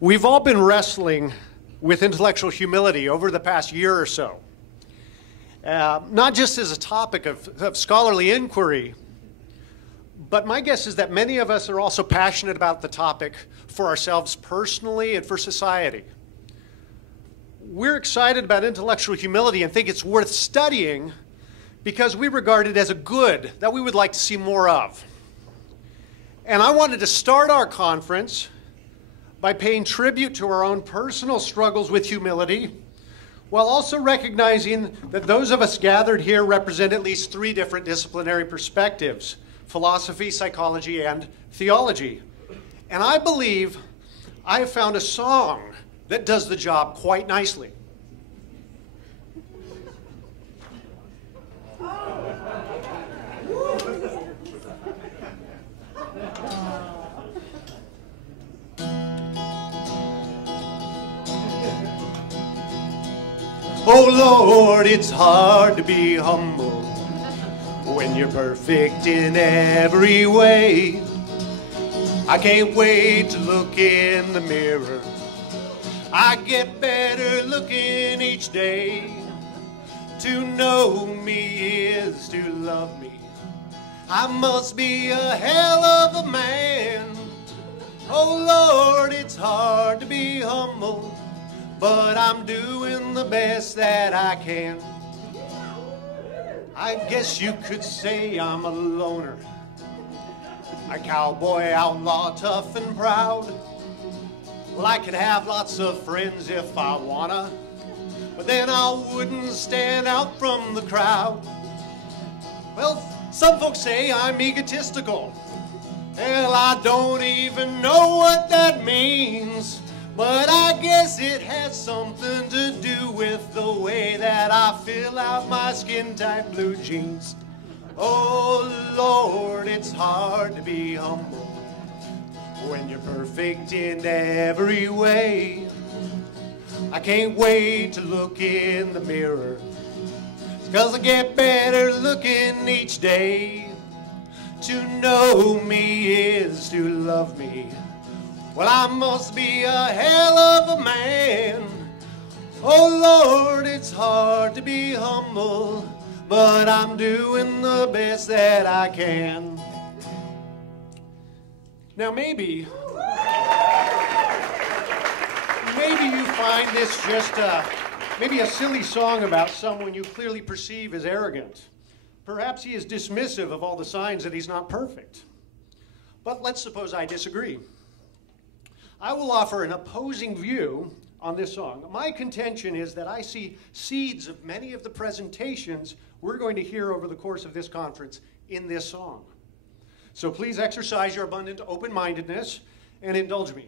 We've all been wrestling with intellectual humility over the past year or so. Not just as a topic of scholarly inquiry, but my guess is that many of us are also passionate about the topic for ourselves personally and for society. We're excited about intellectual humility and think it's worth studying because we regard it as a good that we would like to see more of. And I wanted to start our conference by paying tribute to our own personal struggles with humility, while also recognizing that those of us gathered here represent at least three different disciplinary perspectives: philosophy, psychology, and theology. And I believe I have found a song that does the job quite nicely. Oh Lord, it's hard to be humble when you're perfect in every way. I can't wait to look in the mirror. I get better looking each day. To know me is to love me. I must be a hell of a man. Oh Lord, it's hard to be humble, but I'm doing the best that I can. I guess you could say I'm a loner, a cowboy outlaw, tough and proud. Well, I could have lots of friends if I wanna, but then I wouldn't stand out from the crowd. Well, some folks say I'm egotistical. Hell, I don't even know what that means. But I guess it has something to do with the way that I fill out my skin-tight blue jeans. Oh Lord, it's hard to be humble when you're perfect in every way. I can't wait to look in the mirror, 'cause I get better looking each day. To know me is to love me. Well, I must be a hell of a man. Oh Lord, it's hard to be humble, but I'm doing the best that I can. Now maybe you find this just maybe a silly song about someone you clearly perceive as arrogant. Perhaps he is dismissive of all the signs that he's not perfect. But let's suppose I disagree. I will offer an opposing view on this song. My contention is that I see seeds of many of the presentations we're going to hear over the course of this conference in this song. So please exercise your abundant open-mindedness and indulge me.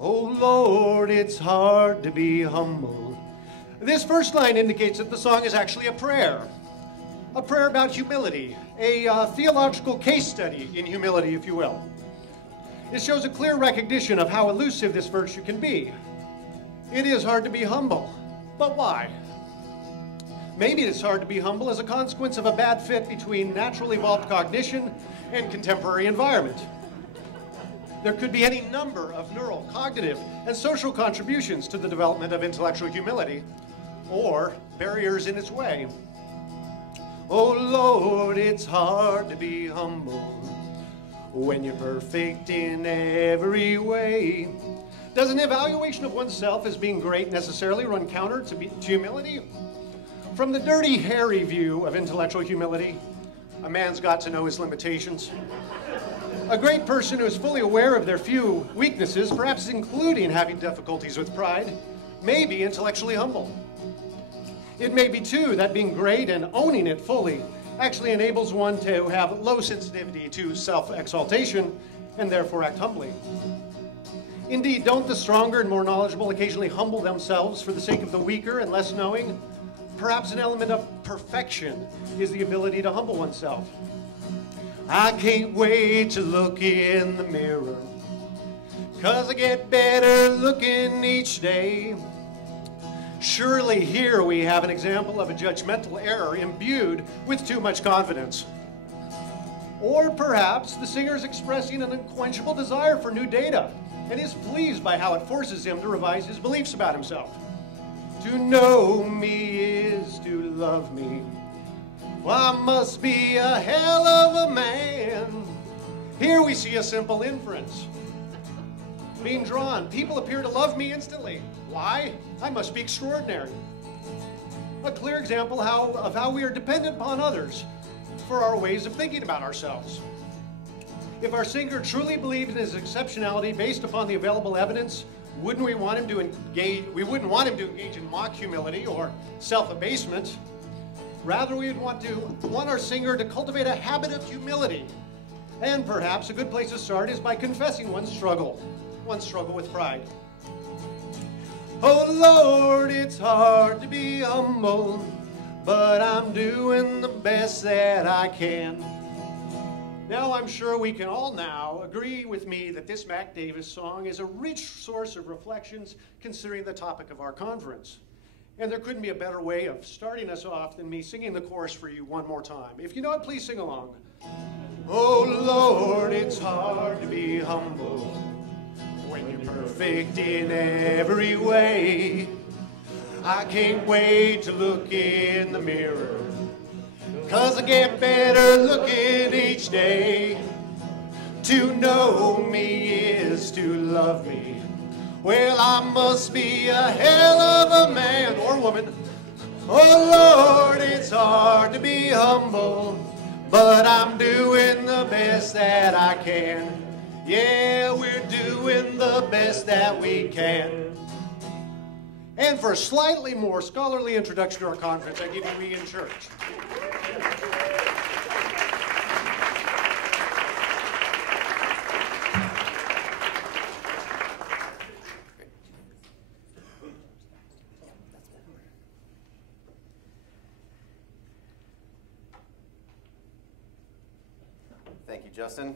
Oh Lord, it's hard to be humble. This first line indicates that the song is actually a prayer about humility, a theological case study in humility, if you will. It shows a clear recognition of how elusive this virtue can be. It is hard to be humble, but why? Maybe it's hard to be humble as a consequence of a bad fit between natural evolved cognition and contemporary environment. There could be any number of neural, cognitive, and social contributions to the development of intellectual humility, or barriers in its way. Oh Lord, it's hard to be humble when you're perfect in every way. Does an evaluation of oneself as being great necessarily run counter to humility? From the dirty, hairy view of intellectual humility, a man's got to know his limitations. A great person who is fully aware of their few weaknesses, perhaps including having difficulties with pride, may be intellectually humble. It may be, too, that being great and owning it fully actually enables one to have low sensitivity to self-exaltation and therefore act humbly. Indeed, don't the stronger and more knowledgeable occasionally humble themselves for the sake of the weaker and less knowing? Perhaps an element of perfection is the ability to humble oneself. I can't wait to look in the mirror, 'cause I get better looking each day. Surely here we have an example of a judgmental error imbued with too much confidence. Or perhaps the singer is expressing an unquenchable desire for new data and is pleased by how it forces him to revise his beliefs about himself. To know me is to love me. Well, I must be a hell of a man. Here we see a simple inference being drawn. People appear to love me instantly. Why? I must be extraordinary. A clear example of how we are dependent upon others for our ways of thinking about ourselves. If our singer truly believed in his exceptionality based upon the available evidence, wouldn't we want him to engage? We wouldn't want him to engage in mock humility or self-abasement. Rather, we would want our singer to cultivate a habit of humility. And perhaps a good place to start is by confessing one's struggle with pride. Oh Lord, it's hard to be humble, but I'm doing the best that I can. Now, I'm sure we can all now agree with me that this Mac Davis song is a rich source of reflections considering the topic of our conference. And there couldn't be a better way of starting us off than me singing the chorus for you one more time. If you know it, please sing along. Oh Lord, it's hard to be humble when you're perfect in every way. I can't wait to look in the mirror, 'cause I get better looking each day. To know me is to love me. Well, I must be a hell of a man or woman. Oh Lord, it's hard to be humble, but I'm doing the best that I can. Yeah, we're doing the best that we can. And for a slightly more scholarly introduction to our conference, I give you We in Church. Thank you, Justin.